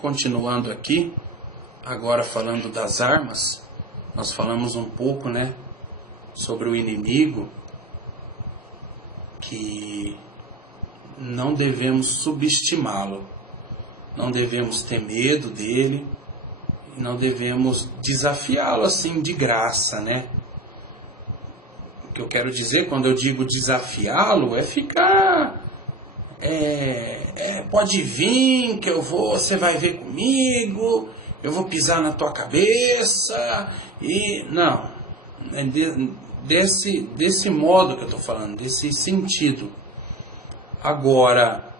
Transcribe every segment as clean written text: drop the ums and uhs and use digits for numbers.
Continuando aqui, agora falando das armas, nós falamos um pouco, né, sobre o inimigo, que não devemos subestimá-lo, não devemos ter medo dele, não devemos desafiá-lo assim de graça, né? O que eu quero dizer quando eu digo desafiá-lo é ficar... pode vir que eu vou, você vai ver comigo, eu vou pisar na tua cabeça, e não, é desse modo que eu estou falando, desse sentido. Agora,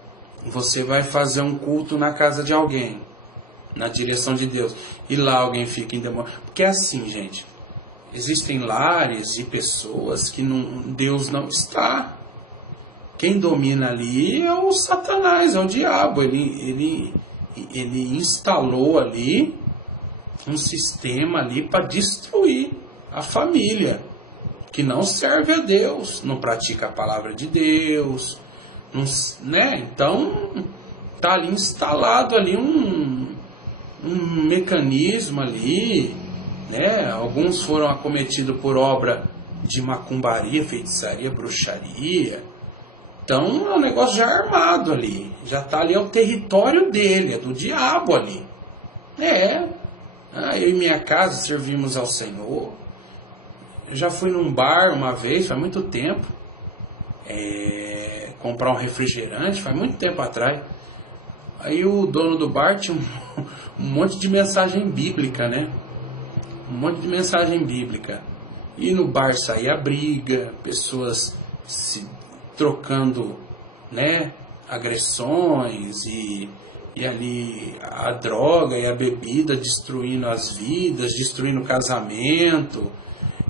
você vai fazer um culto na casa de alguém, na direção de Deus, e lá alguém fica endemoniado, porque é assim, gente, existem lares de pessoas que Deus não está. Quem domina ali é o Satanás, é o diabo. Ele instalou ali um sistema ali para destruir a família, que não serve a Deus, não pratica a palavra de Deus, não, né? Então tá ali instalado ali um mecanismo ali, né? Alguns foram acometidos por obra de macumbaria, feitiçaria, bruxaria. Então é um negócio já armado ali, já está ali, é o território dele, é do diabo ali. Eu e minha casa servimos ao Senhor. Eu já fui num bar uma vez, faz muito tempo, comprar um refrigerante, faz muito tempo atrás. Aí o dono do bar tinha um monte de mensagem bíblica, né? Um monte de mensagem bíblica. E no bar saía briga, pessoas se trocando, né, agressões e ali a droga e a bebida destruindo as vidas, destruindo o casamento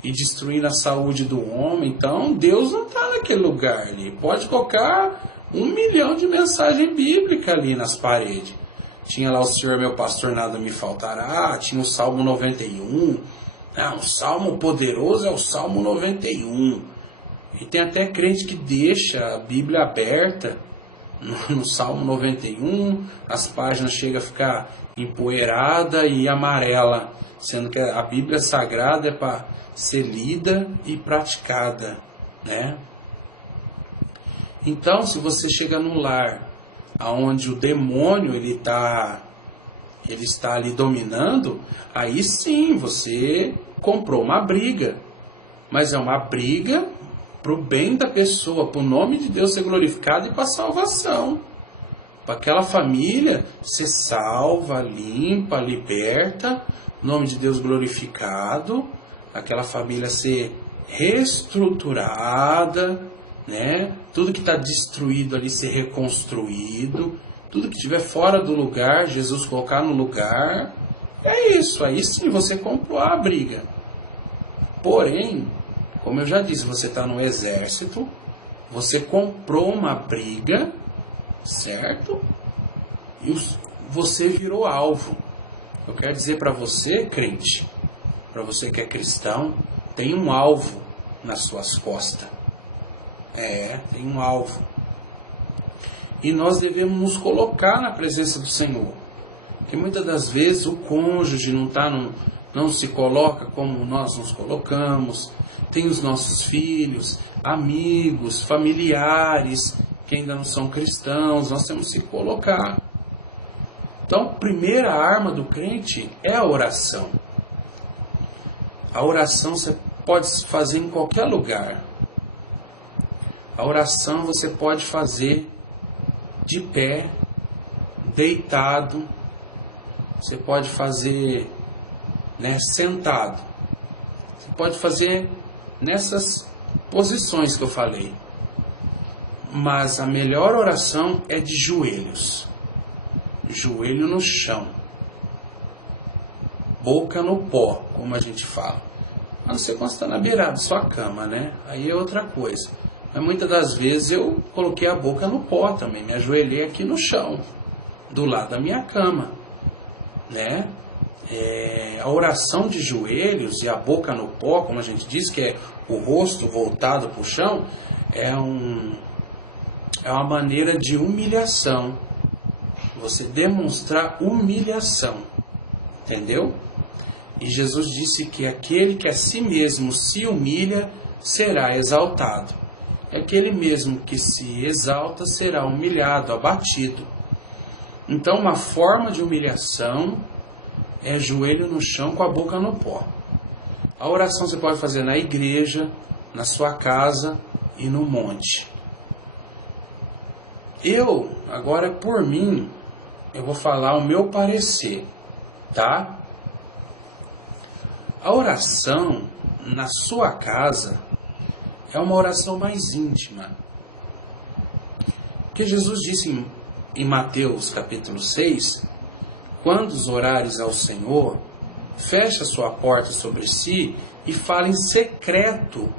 e destruindo a saúde do homem. Então Deus não está naquele lugar ali. Pode colocar 1 milhão de mensagem bíblica ali nas paredes. Tinha lá o Senhor meu pastor, nada me faltará. Tinha o Salmo 91. O Salmo poderoso é o Salmo 91. E tem até crente que deixa a Bíblia aberta no Salmo 91, as páginas chegam a ficar empoeirada e amarela, sendo que a Bíblia Sagrada é para ser lida e praticada, né? Então, se você chega num lar onde o demônio ele está ali dominando, aí sim você comprou uma briga, mas é uma briga para o bem da pessoa, para o nome de Deus ser glorificado e para a salvação. Para aquela família ser salva, limpa, liberta, nome de Deus glorificado, aquela família ser reestruturada, né? Tudo que está destruído ali ser reconstruído, tudo que estiver fora do lugar, Jesus colocar no lugar. É isso, aí sim você comprou a briga. Porém, como eu já disse, você está no exército, você comprou uma briga, certo? E você virou alvo. Eu quero dizer para você, crente, para você que é cristão, tem um alvo nas suas costas. Tem um alvo. E nós devemos nos colocar na presença do Senhor. Porque muitas das vezes o cônjuge não se coloca como nós nos colocamos. Tem os nossos filhos, amigos, familiares, que ainda não são cristãos, nós temos que se colocar. Então, a primeira arma do crente é a oração. A oração você pode fazer em qualquer lugar. A oração você pode fazer de pé, deitado, você pode fazer, né, sentado. Você pode fazer nessas posições que eu falei. Mas a melhor oração é de joelhos. Joelho no chão. Boca no pó, como a gente fala. A não ser quando você está na beirada da sua cama, né? Aí é outra coisa. Mas muitas das vezes eu coloquei a boca no pó também. Me ajoelhei aqui no chão, do lado da minha cama, né? A oração de joelhos e a boca no pó, como a gente diz, que é o rosto voltado para o chão, é uma maneira de humilhação. Você demonstrar humilhação. Entendeu? E Jesus disse que aquele que a si mesmo se humilha será exaltado. E aquele mesmo que se exalta será humilhado, abatido. Então, uma forma de humilhação é joelho no chão com a boca no pó. A oração você pode fazer na igreja, na sua casa e no monte. Agora por mim, eu vou falar o meu parecer, tá? A oração na sua casa é uma oração mais íntima. Porque Jesus disse em Mateus capítulo 6, quando orares ao Senhor, fecha sua porta sobre si e fala em secreto,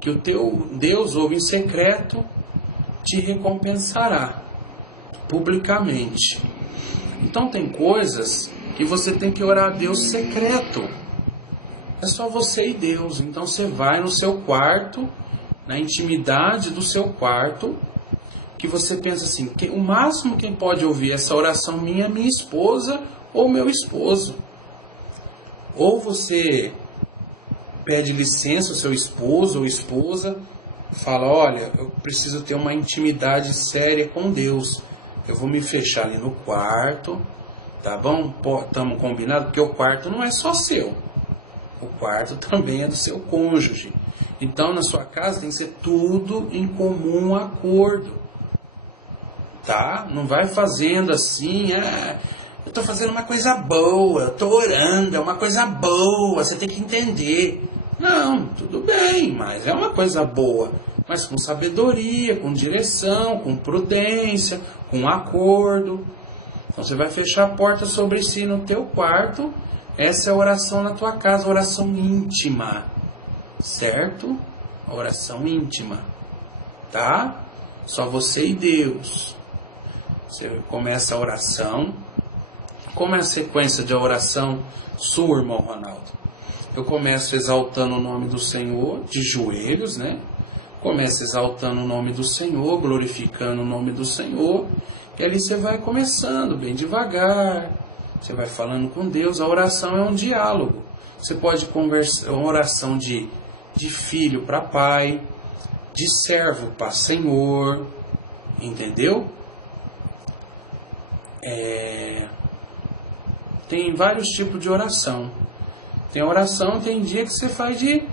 que o teu Deus ouve em secreto, te recompensará publicamente. Então tem coisas que você tem que orar a Deus secreto. É só você e Deus. Então você vai no seu quarto, na intimidade do seu quarto, que você pensa assim, o máximo quem pode ouvir essa oração minha é minha esposa ou meu esposo. Ou você pede licença ao seu esposo ou esposa, fala, olha, eu preciso ter uma intimidade séria com Deus. Eu vou me fechar ali no quarto, tá bom? Estamos combinados? Porque o quarto não é só seu. O quarto também é do seu cônjuge. Então, na sua casa tem que ser tudo em comum acordo. Tá? Não vai fazendo assim, eu estou fazendo uma coisa boa, eu estou orando, é uma coisa boa, você tem que entender. Não, tudo bem, mas é uma coisa boa. Mas com sabedoria, com direção, com prudência, com acordo. Então você vai fechar a porta sobre si no teu quarto. Essa é a oração na tua casa, oração íntima. Certo? A oração íntima. Tá? Só você e Deus. Você começa a oração. Como é a sequência de oração sua, irmão Ronaldo? Eu começo exaltando o nome do Senhor, de joelhos, né? Começa exaltando o nome do Senhor, glorificando o nome do Senhor. E ali você vai começando bem devagar. Você vai falando com Deus. A oração é um diálogo. Você pode conversar, uma oração de filho para pai, de servo para Senhor. Entendeu? Tem vários tipos de oração. Tem oração, tem dia que você faz de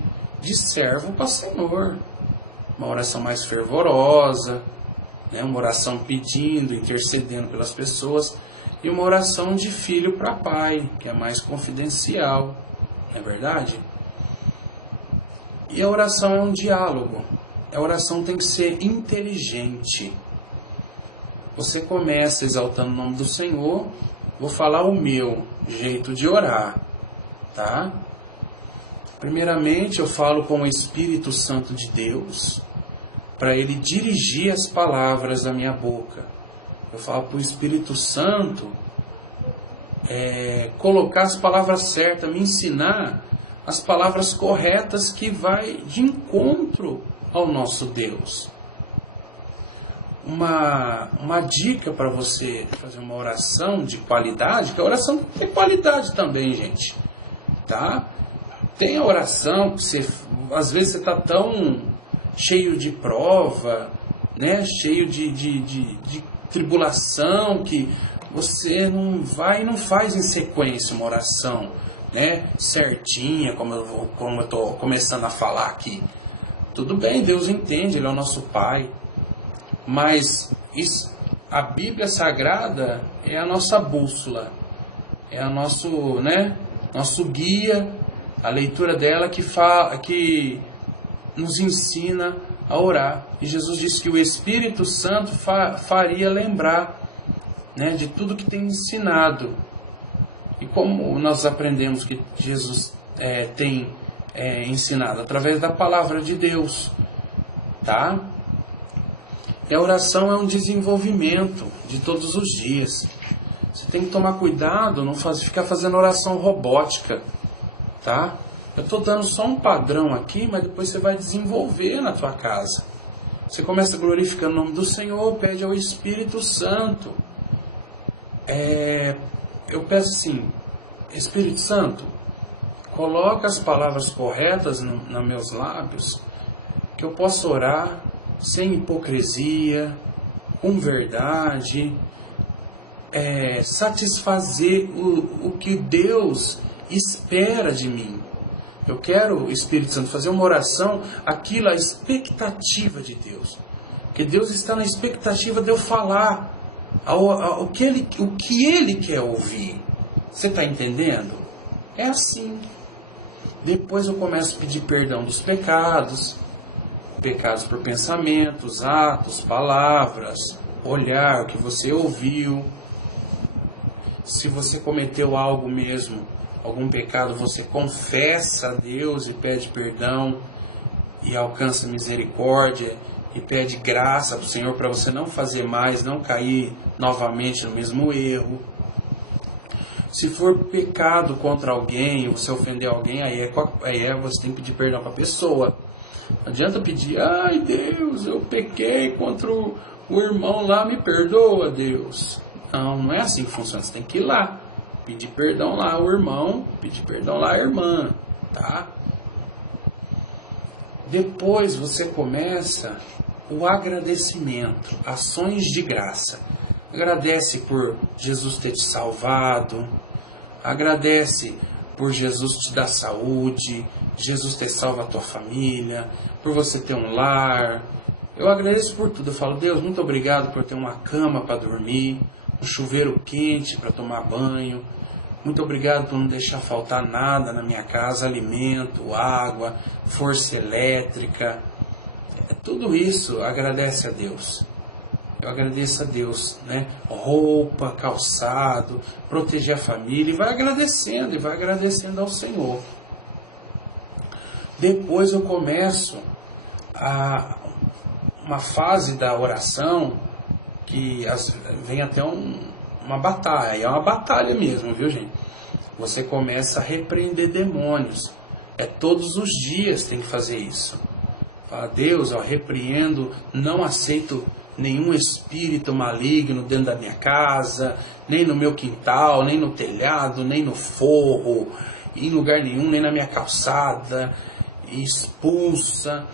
servo para Senhor. Uma oração mais fervorosa, né? Uma oração pedindo, intercedendo pelas pessoas. E uma oração de filho para pai, que é mais confidencial. Não é verdade? E a oração é um diálogo. A oração tem que ser inteligente. Você começa exaltando o nome do Senhor. Vou falar o meu jeito de orar, tá? Primeiramente, eu falo com o Espírito Santo de Deus, para ele dirigir as palavras da minha boca. Eu falo para o Espírito Santo colocar as palavras certas, me ensinar as palavras corretas que vai de encontro ao nosso Deus. Uma dica para você fazer uma oração de qualidade, que a oração tem qualidade também, gente, tá? Tem a oração que você, às vezes você está tão cheio de prova, né? Cheio de tribulação, que você não vai e não faz em sequência uma oração, né? Certinha, como eu estou começando a falar aqui. Tudo bem, Deus entende, Ele é o nosso Pai. Mas a Bíblia Sagrada é a nossa bússola, é o nosso guia, a leitura dela que nos ensina a orar. E Jesus disse que o Espírito Santo faria lembrar, né, de tudo que tem ensinado. E como nós aprendemos que Jesus tem ensinado? Através da palavra de Deus, tá? E a oração é um desenvolvimento de todos os dias. Você tem que tomar cuidado, não ficar fazendo oração robótica, tá? Eu estou dando só um padrão aqui, mas depois você vai desenvolver na tua casa. Você começa glorificando o nome do Senhor, pede ao Espírito Santo. eu peço assim, Espírito Santo, coloca as palavras corretas nos meus lábios, que eu possa orar sem hipocrisia, com verdade, satisfazer o que Deus espera de mim. Eu quero, Espírito Santo, fazer uma oração, aquilo, a expectativa de Deus. Que Deus está na expectativa de eu falar o que Ele quer ouvir. Você está entendendo? É assim. Depois eu começo a pedir perdão dos pecados por pensamentos, atos, palavras, olhar, o que você ouviu. Se você cometeu algo mesmo, algum pecado, você confessa a Deus e pede perdão e alcança misericórdia e pede graça para o Senhor para você não fazer mais, não cair novamente no mesmo erro. Se for pecado contra alguém, você ofendeu alguém, aí você tem que pedir perdão para a pessoa. Não adianta pedir, ai Deus, eu pequei contra o irmão lá, me perdoa, Deus. Não é assim que funciona. Você tem que ir lá, pedir perdão lá ao irmão, pedir perdão lá à irmã, tá? Depois você começa o agradecimento, ações de graça. Agradece por Jesus ter te salvado, agradece por Jesus te dar saúde, Jesus ter salvo a tua família, por você ter um lar. Eu agradeço por tudo. Eu falo, Deus, muito obrigado por ter uma cama para dormir, um chuveiro quente para tomar banho. Muito obrigado por não deixar faltar nada na minha casa, alimento, água, força elétrica. Tudo isso agradece a Deus. Eu agradeço a Deus, né? Roupa, calçado, proteger a família, e vai agradecendo ao Senhor. Depois eu começo uma fase da oração que vem até uma batalha, é uma batalha mesmo, viu gente? Você começa a repreender demônios, todos os dias tem que fazer isso. Fala, Deus, eu repreendo, não aceito nenhum espírito maligno dentro da minha casa, nem no meu quintal, nem no telhado, nem no forro, em lugar nenhum, nem na minha calçada. Expulsa,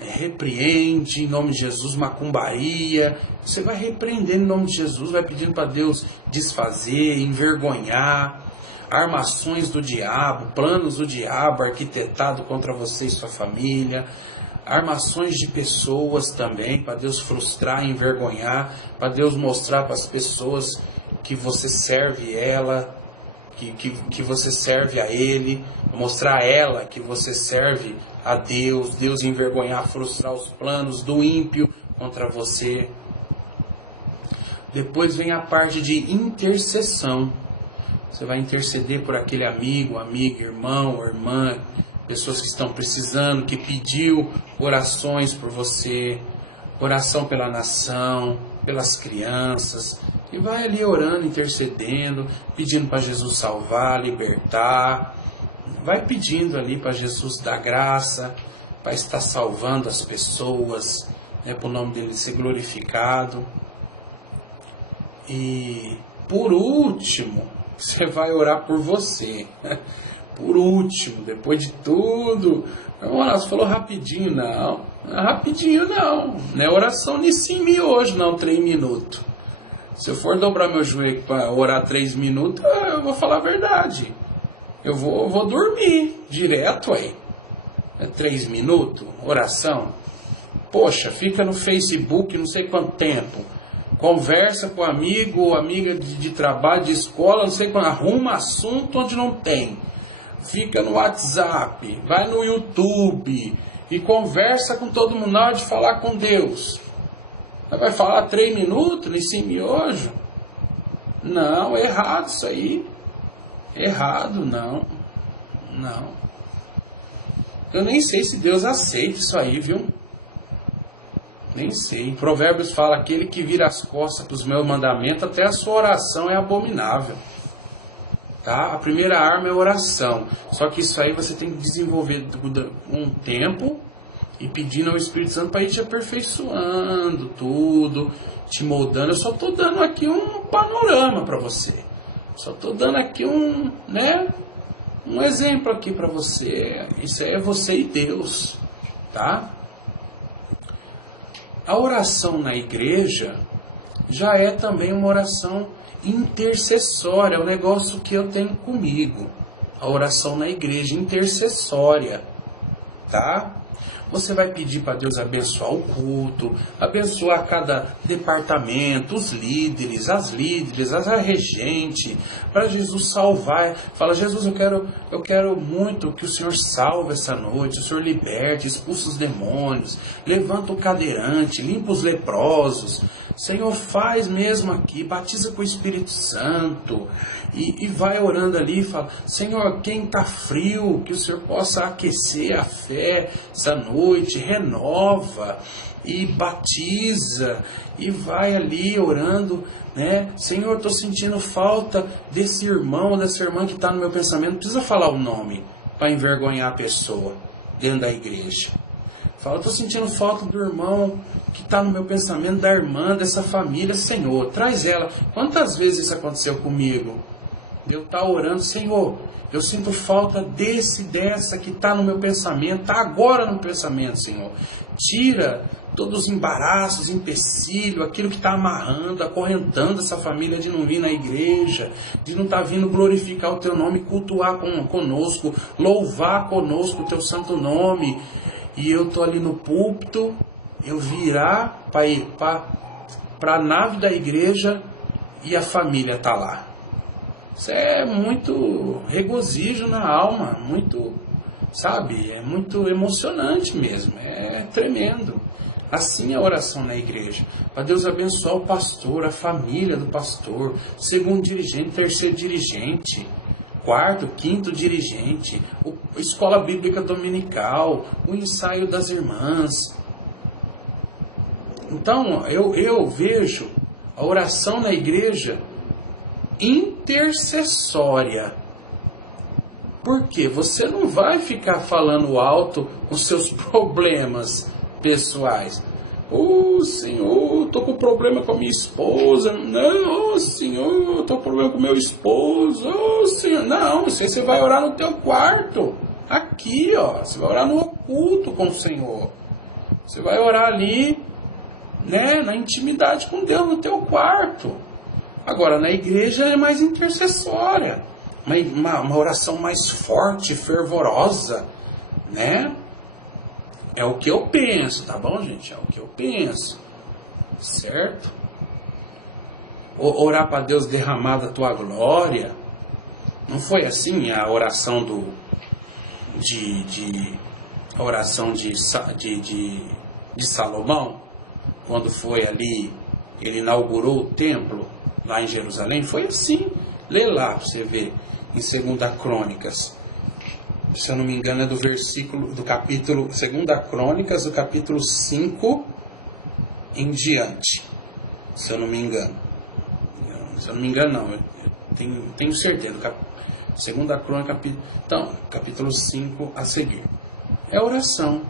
repreende em nome de Jesus, macumbaria. Você vai repreendendo em nome de Jesus, vai pedindo para Deus desfazer, envergonhar, armações do diabo, planos do diabo arquitetado contra você e sua família, armações de pessoas também, para Deus frustrar e envergonhar, para Deus mostrar para as pessoas que você serve ela, que você serve a Ele, mostrar a ela que você serve a Deus, Deus envergonhar, frustrar os planos do ímpio contra você. Depois vem a parte de intercessão. Você vai interceder por aquele amigo, amiga, irmão ou irmã, pessoas que estão precisando, que pediu orações por você, oração pela nação, pelas crianças, e vai ali orando, intercedendo, pedindo para Jesus salvar, libertar, vai pedindo ali para Jesus dar graça, para estar salvando as pessoas, para o nome dele ser glorificado. E por último, você vai orar por você. Por último, depois de tudo. Você falou rapidinho, não. Rapidinho não. Não é oração Nissim hoje, não, 3 minutos. Se eu for dobrar meu joelho para orar 3 minutos, eu vou falar a verdade. Eu vou dormir direto aí. 3 minutos, oração. Poxa, fica no Facebook não sei quanto tempo. Conversa com amigo ou amiga de trabalho, de escola, não sei quanto. Arruma assunto onde não tem. Fica no WhatsApp, vai no YouTube e conversa com todo mundo na hora de falar com Deus. Vai falar 3 minutos nesse miojo? Não, é errado isso aí. Errado, não. Não. Eu nem sei se Deus aceita isso aí, viu? Nem sei. Provérbios fala, aquele que vira as costas para os meus mandamentos, até a sua oração é abominável. Tá? A primeira arma é a oração. Só que isso aí você tem que desenvolver um tempo, e pedindo ao Espírito Santo para ir te aperfeiçoando tudo, te moldando. Eu só estou dando aqui um panorama para você. Só estou dando aqui um exemplo aqui para você. Isso aí é você e Deus, tá? A oração na igreja já é também uma oração intercessória, é um negócio que eu tenho comigo. A oração na igreja intercessória, tá? Você vai pedir para Deus abençoar o culto, abençoar cada departamento, os líderes, as líderes, a regente, para Jesus salvar. Fala, Jesus, eu quero muito que o Senhor salve essa noite, o Senhor liberte, expulsa os demônios, levanta o cadeirante, limpa os leprosos. Senhor, faz mesmo aqui, batiza com o Espírito Santo. E vai orando ali e fala, Senhor, quem está frio, que o Senhor possa aquecer a fé essa noite, renova e batiza, e vai ali orando, né? Senhor, estou sentindo falta desse irmão, dessa irmã que está no meu pensamento. Não precisa falar o nome para envergonhar a pessoa dentro da igreja. Fala, estou sentindo falta do irmão que está no meu pensamento, da irmã, dessa família. Senhor, traz ela. Quantas vezes isso aconteceu comigo? Eu estar orando, Senhor, eu sinto falta dessa que está no meu pensamento, está agora no pensamento, Senhor. Tira todos os embaraços, empecilho, aquilo que está amarrando, acorrentando essa família de não vir na igreja, de não estar vindo glorificar o Teu nome, cultuar conosco, louvar conosco o Teu santo nome. E eu estou ali no púlpito, eu virar para ir para a nave da igreja e a família está lá. Isso é muito regozijo na alma, muito, sabe, é muito emocionante mesmo, é tremendo. Assim é a oração na igreja, para Deus abençoar o pastor, a família do pastor, segundo dirigente, terceiro dirigente, quarto, quinto dirigente, a escola bíblica dominical, o ensaio das irmãs. Então, eu vejo a oração na igreja intercessória. Porque você não vai ficar falando alto os seus problemas pessoais. Senhor, estou com problema com a minha esposa. Não, Senhor, estou com problema com meu esposo. Senhor, não, isso aí você vai orar no teu quarto. Aqui, ó, você vai orar no oculto com o Senhor. Você vai orar ali, né, na intimidade com Deus, no teu quarto. Agora, na igreja é mais intercessória, uma oração mais forte, fervorosa, né? É o que eu penso, tá bom, gente? É o que eu penso, certo? Orar para Deus derramar da tua glória. Não foi assim a oração a oração de Salomão, quando foi ali, ele inaugurou o templo lá em Jerusalém? Foi assim. Lê lá para você ver em 2 Crônicas, se eu não me engano é do capítulo 2 Crônicas, do capítulo 5 em diante, se eu não me engano. Se eu não me engano não, eu tenho certeza. 2 Crônicas, então, capítulo 5 a seguir. É oração.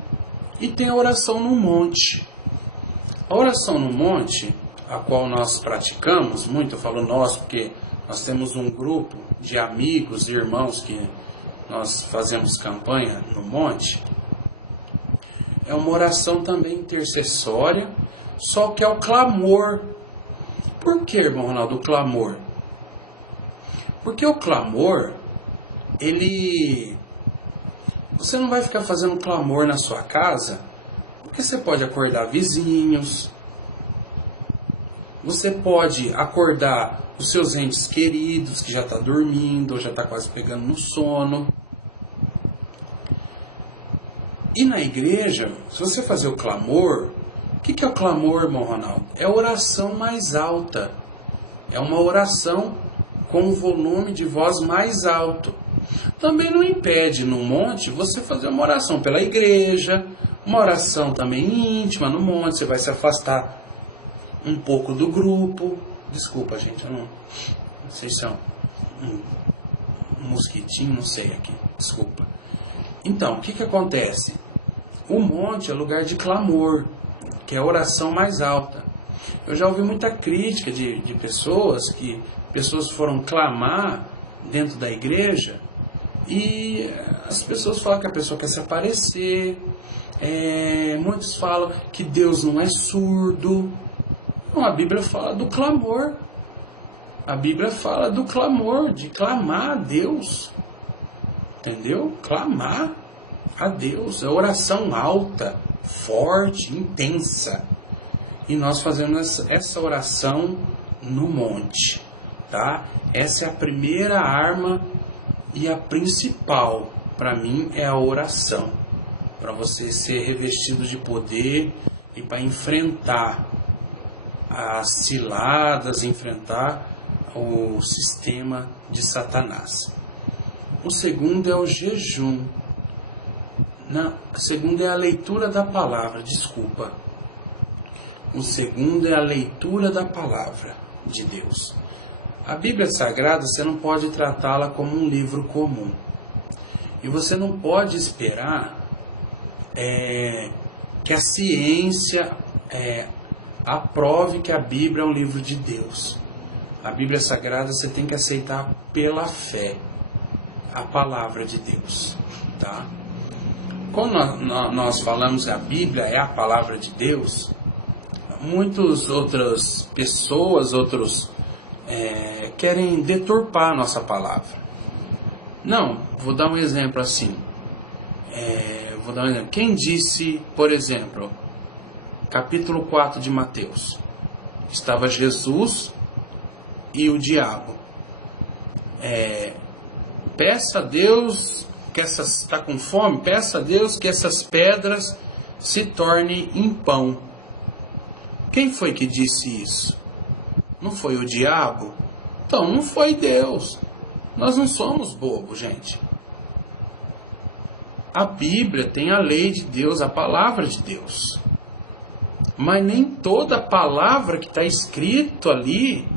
E tem a oração no monte. A oração no monte, a qual nós praticamos muito, eu falo nós porque nós temos um grupo de amigos e irmãos que nós fazemos campanha no monte. É uma oração também intercessória, só que é o clamor. Por que, irmão Ronaldo, o clamor? Porque o clamor, você não vai ficar fazendo clamor na sua casa, porque você pode acordar vizinhos, você pode acordar os seus entes queridos que já está dormindo, ou já está quase pegando no sono. E na igreja, se você fazer o clamor, o que é o clamor, irmão Ronaldo? É a oração mais alta. É uma oração com um volume de voz mais alto. Também não impede no monte você fazer uma oração pela igreja, uma oração também íntima no monte. Você vai se afastar um pouco do grupo. Desculpa, gente, eu não sei se é um mosquitinho, não sei aqui. Desculpa. Então, o que acontece? O monte é lugar de clamor, que é a oração mais alta. Eu já ouvi muita crítica de pessoas que foram clamar dentro da igreja e as pessoas falam que a pessoa quer se aparecer. Muitos falam que Deus não é surdo. Não, a Bíblia fala do clamor. A Bíblia fala do clamor, de clamar a Deus. Entendeu? Clamar a Deus. É oração alta, forte, intensa. E nós fazemos essa oração no monte. Tá? Essa é a primeira arma e a principal, para mim, é a oração. Para você ser revestido de poder e para enfrentar as ciladas, enfrentar o sistema de Satanás. O segundo é o jejum. O segundo é a leitura da palavra, desculpa. O segundo é a leitura da palavra de Deus. A Bíblia Sagrada você não pode tratá-la como um livro comum. E você não pode esperar que a ciência aprove que a Bíblia é um livro de Deus. A Bíblia Sagrada você tem que aceitar pela fé a palavra de Deus, tá? Quando nós falamos que a Bíblia é a palavra de Deus, muitas outras pessoas, querem deturpar a nossa palavra. Não, vou dar um exemplo assim. Quem disse, por exemplo, capítulo 4 de Mateus, estava Jesus e o diabo. Peça a Deus que está com fome, peça a Deus que essas pedras se tornem em pão. Quem foi que disse isso? Não foi o diabo? Então não foi Deus. Nós não somos bobos, gente. A Bíblia tem a lei de Deus, a palavra de Deus. Mas nem toda palavra que está escrito ali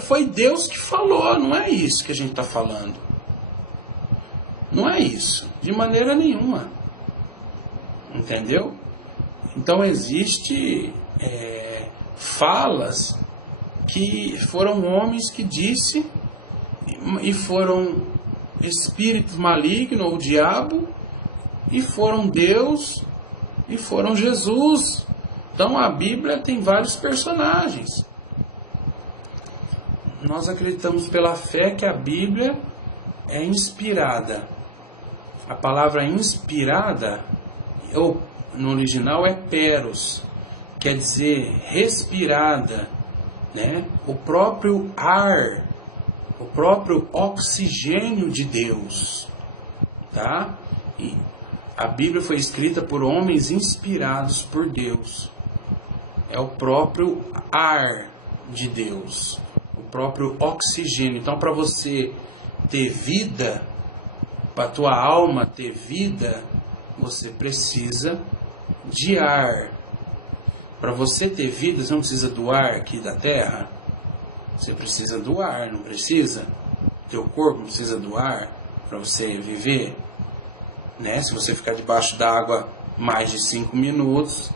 foi Deus que falou, não é isso que a gente está falando. Não é isso, de maneira nenhuma. Entendeu? Então existe falas que foram homens que disse e foram espíritos malignos ou diabo e foram Deus e foram Jesus. Então a Bíblia tem vários personagens. Nós acreditamos pela fé que a Bíblia é inspirada. A palavra inspirada, ou no original é peros, quer dizer respirada, né? O próprio ar, o próprio oxigênio de Deus, tá? E a Bíblia foi escrita por homens inspirados por Deus. É o próprio ar de Deus, o próprio oxigênio. Então, para você ter vida, para a tua alma ter vida, você precisa de ar. Para você ter vida, você não precisa do ar aqui da terra. Você precisa do ar, não precisa? Teu corpo precisa do ar para você viver, né? Se você ficar debaixo d'água mais de 5 minutos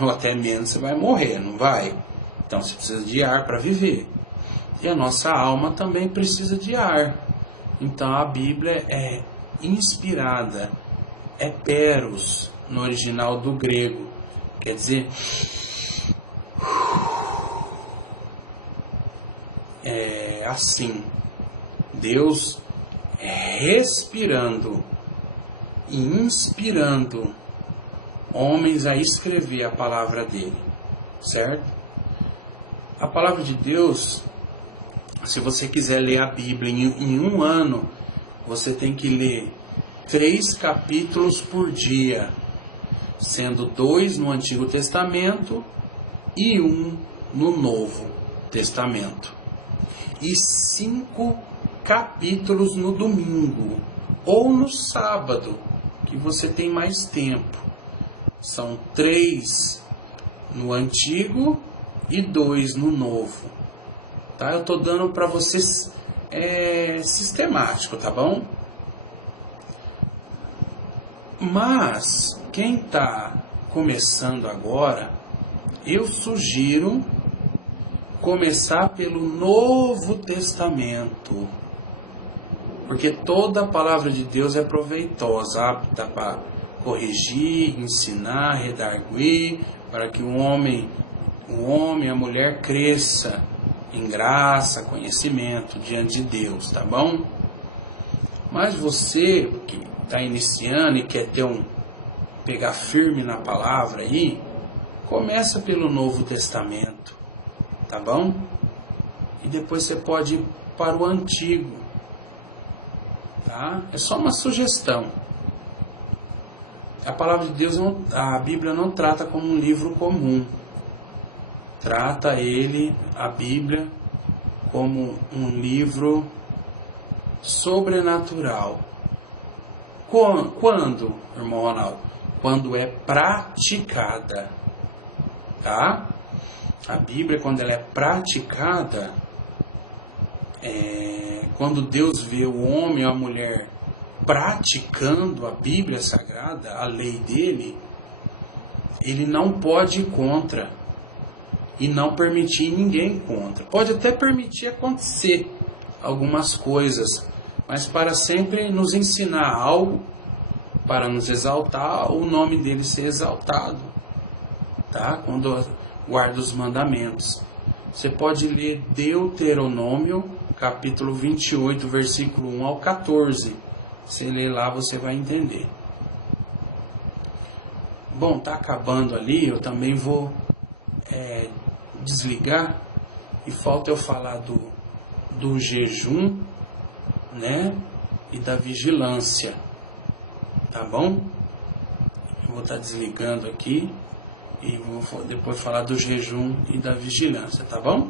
ou até menos, você vai morrer, não vai? Então você precisa de ar para viver. E a nossa alma também precisa de ar. Então a Bíblia é inspirada, é peros no original do grego, quer dizer, assim, Deus respirando e inspirando homens a escrever a palavra dele, certo? A palavra de Deus, se você quiser ler a Bíblia em um ano, você tem que ler 3 capítulos por dia, sendo 2 no Antigo Testamento e 1 no Novo Testamento. E 5 capítulos no domingo ou no sábado, que você tem mais tempo. São 3 no Antigo e 2 no Novo. Tá? Eu estou dando para vocês sistemático, tá bom? Mas quem está começando agora, eu sugiro começar pelo Novo Testamento, porque toda a palavra de Deus é proveitosa, apta para corrigir, ensinar, redarguir, para que o homem e a mulher cresça em graça, conhecimento diante de Deus, tá bom? Mas você que está iniciando e quer pegar firme na palavra aí, começa pelo Novo Testamento, tá bom? E depois você pode ir para o Antigo, tá? É só uma sugestão. A palavra de Deus, a Bíblia não trata como um livro comum. Trata a Bíblia, como um livro sobrenatural. Quando, irmão Ronaldo? Quando é praticada, tá? A Bíblia, quando ela é praticada, quando Deus vê o homem ou a mulher praticando a Bíblia Sagrada, a lei dele, ele não pode ir contra e não permitir ninguém contra. Pode até permitir acontecer algumas coisas, mas para sempre nos ensinar algo, para nos exaltar, o nome dele ser exaltado, tá? Quando guarda os mandamentos. Você pode ler Deuteronômio, capítulo 28, versículo 1 ao 14. Se ler lá, você vai entender. Bom, tá acabando ali, eu também vou desligar, e falta eu falar do jejum, né, e da vigilância, tá bom? Eu vou estar desligando aqui e vou depois falar do jejum e da vigilância, tá bom?